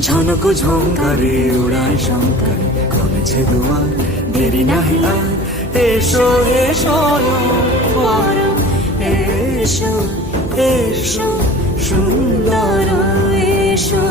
ঝনক ঝঙ্কারে উড়ায় শঙ্কার কমেছে দুয়ার দেরি নাহি আর এসো এসো বরং এসো এসো সুন্দর এসো